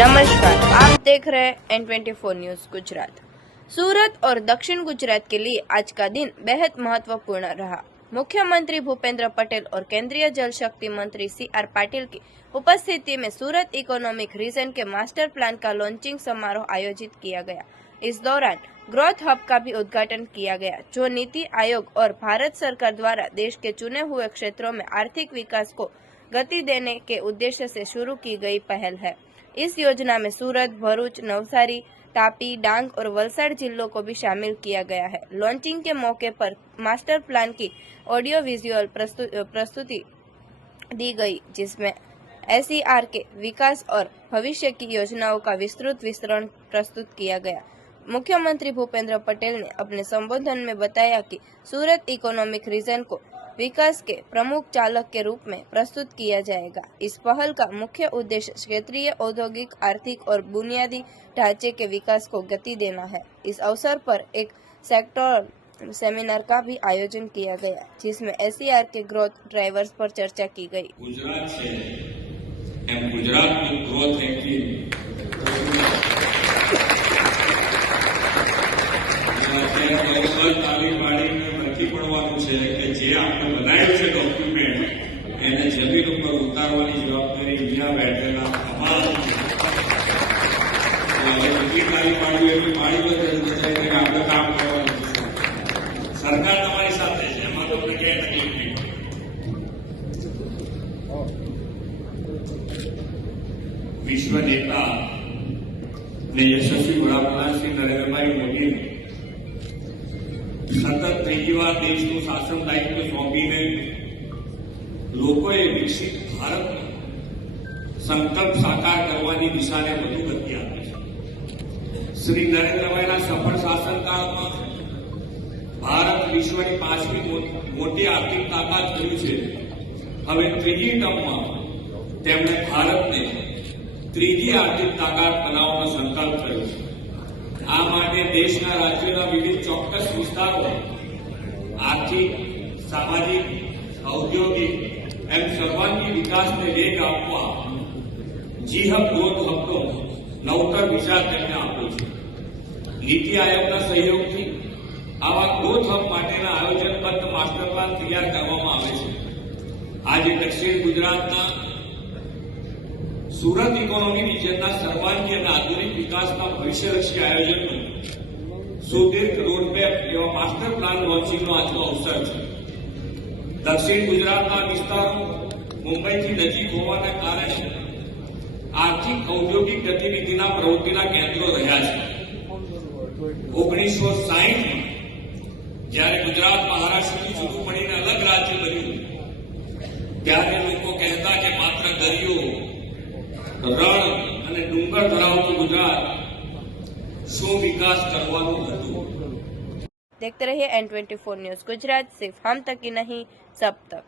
नमस्कार, आप देख रहे हैं N24 न्यूज गुजरात। सूरत और दक्षिण गुजरात के लिए आज का दिन बेहद महत्वपूर्ण रहा। मुख्यमंत्री भूपेंद्र पटेल और केंद्रीय जल शक्ति मंत्री CR पाटिल की उपस्थिति में सूरत इकोनॉमिक रीजन के मास्टर प्लान का लॉन्चिंग समारोह आयोजित किया गया। इस दौरान ग्रोथ हब का भी उद्घाटन किया गया, जो नीति आयोग और भारत सरकार द्वारा देश के चुने हुए क्षेत्रों में आर्थिक विकास को गति देने के उद्देश्य से शुरू की गई पहल है। इस योजना में सूरत, भरूच, नवसारी, तापी, डांग और वलसाड़ जिलों को भी शामिल किया गया है। लॉन्चिंग के मौके पर मास्टर प्लान की ऑडियो विजुअल प्रस्तुति दी गई, जिसमें SER के विकास और भविष्य की योजनाओं का विस्तृत विवरण प्रस्तुत किया गया। मुख्यमंत्री भूपेंद्र पटेल ने अपने संबोधन में बताया कि सूरत इकोनॉमिक रीजन को विकास के प्रमुख चालक के रूप में प्रस्तुत किया जाएगा। इस पहल का मुख्य उद्देश्य क्षेत्रीय औद्योगिक, आर्थिक और बुनियादी ढांचे के विकास को गति देना है। इस अवसर पर एक सेक्टोरल सेमिनार का भी आयोजन किया गया, जिसमें SER के ग्रोथ ड्राइवर्स पर चर्चा की गई। गुजरात की ग्रोथ एंजिन डॉक्यूमेंट એને જમીન ઉપર ઉતારવાની જવાબદારી અહીંયા બેઠેલા તમામ જેટલી તારીખ પાડવી એટલી પાડી બતાવી કે આપણે કામ કરવાનું છે। સરકાર તમારી સાથે છે, એમાં તમને ક્યાંય તકલીફ નહીં। વિશ્વ નેતા ને યશસ્વી વડાપ્રધાન શ્રી નરેન્દ્રભાઈ મોદી સતત ત્રીજી વાર દેશનું શાસન દાયિત્વ સોંપીને લોકોએ વિકસિત ભારતનો સંકલ્પ સાકાર કરવાની દિશાને વધુ ગતિ આપી છે। શ્રી નરેન્દ્રભાઈના સફળ શાસનકાળમાં ભારત વિશ્વની 5મી મોટી આર્થિક તાકાત બન્યું છે। હવે ત્રીજી ટર્મમાં તેમણે ભારતને ત્રીજી આર્થિક તાકાત બનાવવાનો સંકલ્પ કર્યો છે। આ માટે દેશના રાજ્યોના વિવિધ ચોક્કસ વિસ્તારો આર્થિક, સામાજિક, ઔદ્યોગિક એમ સર્વાંગી વિકાસને વેગ આપવા G-Hub ગ્રોથ હબનો નવતર વિચાર તેમને આપ્યો છે। નીતિ આયોગના સહયોગથી આવા ગ્રોથ હબ માટેના આયોજનબદ્ધ માસ્ટર પ્લાન તૈયાર કરવામાં આવે છે। આજે દક્ષિણ ગુજરાતના सूरत इकोनॉमी रीजनना सर्वांगी और आधुनिक विकासना भविष्यलक्षी आयोजनનું સુદીર્ઘ રોડમેપ એવા માસ્ટર પ્લાન લોન્ચિંગનો આજનો અવસર છે। દક્ષિણ ગુજરાતના વિસ્તારો મુંબઈથી નજીક હોવાના કારણે આર્થિક ઔદ્યોગિક ગતિવિધિના પ્રવૃત્તિના કેન્દ્રો રહ્યા છે। 1960માં જ્યારે ગુજરાત મહારાષ્ટ્રથી જુદું પડીને અલગ રાજ્ય બન્યું, ત્યારે લોકો કહેતા કે માત્ર દરિયો, રણ અને ડુંગર ધરાવતું ગુજરાત શું વિકાસ કરવાનું હતું। देखते रहिए N24 न्यूज गुजरात, सिर्फ हम तक ही नहीं, सब तक।